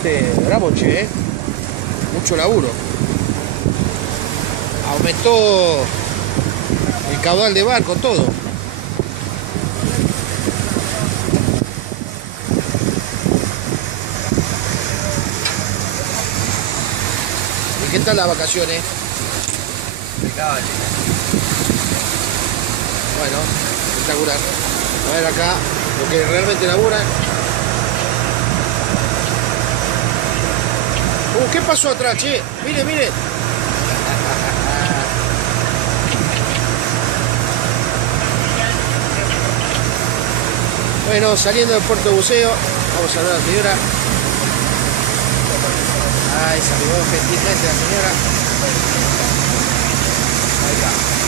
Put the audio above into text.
bastante bravo, che, ¿eh? Mucho laburo. Aumentó el caudal de barco, todo. ¿Y qué tal las vacaciones? Impecable. Bueno, espectacular. A ver acá, lo que realmente laburan. ¿Qué pasó atrás, che? Mire, mire. Bueno, saliendo del puerto de buceo, vamos a ver a la señora. Ay, saludó gentilmente la señora. Ahí está.